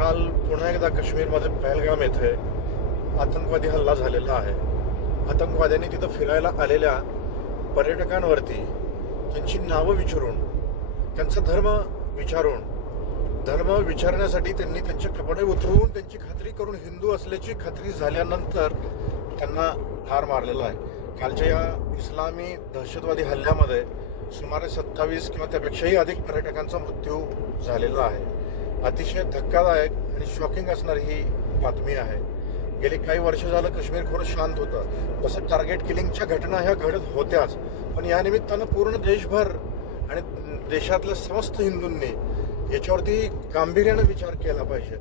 काल पुन्हा एकदा काश्मीरमध्ये पहलगाम येथे आतंकवादी हल्ला झालेला आहे. आतंकवाद्यांनी तिथं फिरायला आलेल्या पर्यटकांवरती त्यांची नावं विचारून, त्यांचा धर्म विचारण्यासाठी त्यांनी त्यांचे कपडे उतरवून त्यांची खात्री करून हिंदू असल्याची खात्री झाल्यानंतर त्यांना ठार मारलेलं आहे. कालच्या या इस्लामी दहशतवादी हल्ल्यामध्ये सुमारे 27 किंवा त्यापेक्षाही अधिक पर्यटकांचा मृत्यू झालेला आहे. अतिशय धक्कादायक आणि शॉकिंग असणारी ही बातमी आहे. गेली काही वर्ष झालं काश्मीर खोरं शांत होतं. तसं टार्गेट किलिंगच्या घटना ह्या घडत होत्याच, पण या निमित्तानं पूर्ण देशभर आणि देशातल्या समस्त हिंदूंनी याच्यावरती गांभीर्यानं विचार केला पाहिजे.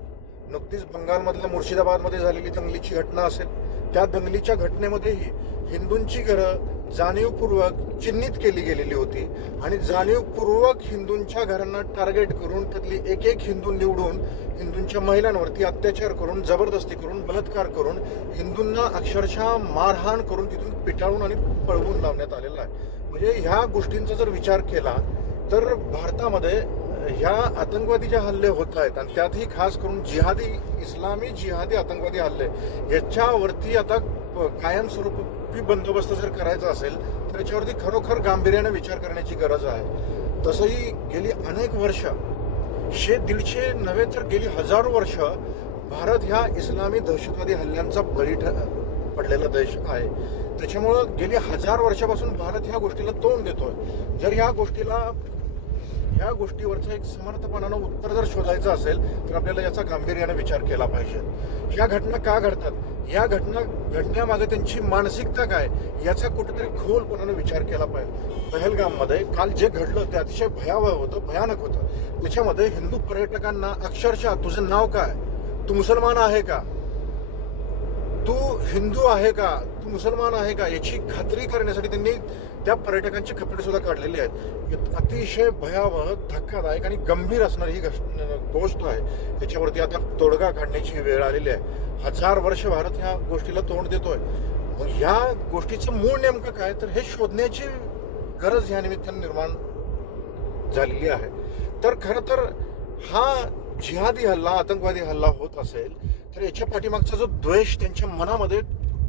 नुकतीच बंगालमधल्या मुर्शिदाबादमध्ये झालेली दंगलीची घटना असेल, त्या दंगलीच्या घटनेमध्येही हिंदूंची घरं जाणीवपूर्वक चिन्हित केली गेलेली होती आणि जाणीवपूर्वक हिंदूंच्या घरांना टार्गेट करून त्यातली एक एक हिंदू निवडून हिंदूंच्या महिलांवरती अत्याचार करून, जबरदस्ती करून, बलात्कार करून, हिंदूंना अक्षरशः मारहाण करून तिथून पिटाळून आणि पळवून लावण्यात आलेला आहे. म्हणजे ह्या गोष्टींचा जर विचार केला तर भारतामध्ये ह्या आतंकवादी जे हल्ले होत आहेत आणि त्यातही खास करून इस्लामी जिहादी आतंकवादी हल्ले, याच्यावरती आता कायमस्वरूपी बंदोबस्त जर करायचा असेल तर याच्यावरती खरोखर गांभीर्याने विचार करण्याची गरज आहे. तसंही गेली अनेक वर्ष, 100-150 नव्हे तर गेली हजारो वर्ष भारत ह्या इस्लामी दहशतवादी हल्ल्यांचा बळी पडलेला देश आहे. त्याच्यामुळं गेली 1000 वर्षापासून भारत ह्या गोष्टीला तोंड देतोय. जर ह्या गोष्टीवरचं एक समर्थपणानं उत्तर जर शोधायचं असेल तर आपल्याला याचा गांभीर्याने विचार केला पाहिजे. ह्या घटना का घडतात, या घटना घडण्यामागे त्यांची मानसिकता काय, याचा कुठेतरी खोलपणानं विचार केला पाहिजे. पहलगाममध्ये काल जे घडलं ते अतिशय भयावह होतं, भयानक होतं. त्याच्यामध्ये हिंदू पर्यटकांना अक्षरशः तुझं नाव काय, तू मुसलमान आहे का, तू हिंदू आहे का, तू मुसलमान आहे का, याची खात्री करण्यासाठी त्यांनी त्या पर्यटकांचे कपडे सुद्धा काढलेले आहेत. अतिशय भयावह, धक्कादायक आणि गंभीर असणारी ही गोष्ट आहे. त्याच्यावरती आता तोडगा काढण्याची वेळ आलेली आहे. 1000 वर्ष भारत ह्या गोष्टीला तोंड देतोय. मग ह्या गोष्टीचं मूळ नेमकं काय, तर हे शोधण्याची गरज ह्या निमित्तानं निर्माण झालेली आहे. तर खरं तर हा जिहादी हल्ला, आतंकवादी हल्ला होत असेल तर याच्या पाठीमागचा जो द्वेष त्यांच्या मनामध्ये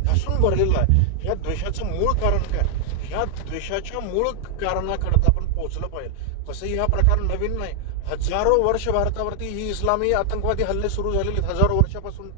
ढासून भरलेला आहे, ह्या द्वेषाचं मूळ कारण काय, ह्या द्वेषाच्या मूळ कारणाकडे आपण पोहोचलं पाहिजे. तसंही हा प्रकार नवीन नाही. हजारो वर्ष भारतावरती ही इस्लामी आतंकवादी हल्ले सुरू झालेले आहेत, हजारो वर्षापासून.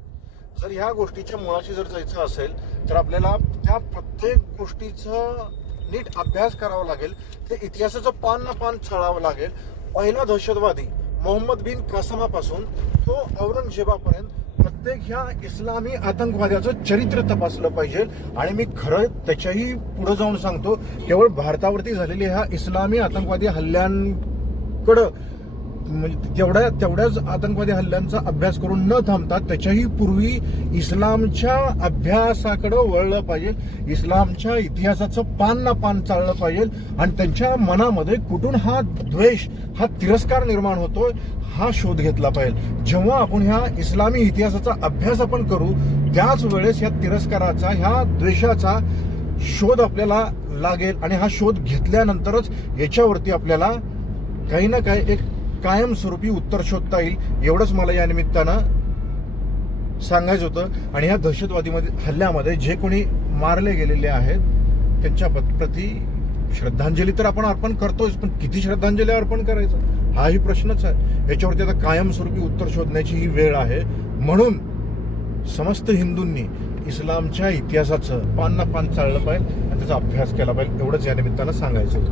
जर ह्या गोष्टीच्या मुळाशी जर जायचं असेल तर आपल्याला त्या प्रत्येक गोष्टीचा नीट अभ्यास करावा लागेल. ते इतिहासाचं पान ना पान चढावं लागेल. पहिला दहशतवादी मोहम्मद बिन कासमापासून तो औरंगजेबापर्यंत प्रत्येक ह्या इस्लामी आतंकवाद्याचं चरित्र तपासलं पाहिजे. आणि मी खरं त्याच्याही पुढे जाऊन सांगतो, केवळ भारतावरती झालेल्या ह्या इस्लामी आतंकवादी हल्ल्यांकडं म्हणजे तेवढ्याच आतंकवादी हल्ल्यांचा अभ्यास करून न थांबता त्याच्याही पूर्वी इस्लामच्या अभ्यासाकडे वळलं पाहिजे. इस्लामच्या इतिहासाचं पान ना पान चाललं पाहिजे आणि त्यांच्या मनामध्ये कुठून हा द्वेष, हा तिरस्कार निर्माण होतोय, हा शोध घेतला पाहिजे. जेव्हा आपण ह्या इस्लामी इतिहासाचा अभ्यास आपण करू त्याच वेळेस ह्या तिरस्काराचा, ह्या द्वेषाचा शोध आपल्याला लागेल आणि हा शोध घेतल्यानंतरच याच्यावरती आपल्याला काही ना काही एक कायमस्वरूपी उत्तर शोधता येईल. एवढंच मला या निमित्तानं सांगायचं होतं. आणि ह्या दहशतवादी हल्ल्यामध्ये जे कोणी मारले गेलेले आहेत त्यांच्या प्रती श्रद्धांजली तर आपण अर्पण करतोच, पण किती श्रद्धांजली अर्पण करायचं हाही प्रश्नच आहे. याच्यावरती आता कायमस्वरूपी उत्तर शोधण्याची ही वेळ आहे. म्हणून समस्त हिंदूंनी इस्लामच्या इतिहासाचं पान ना पान चाललं पाहिजे आणि त्याचा अभ्यास केला पाहिजे. एवढंच या निमित्तानं सांगायचं होतं.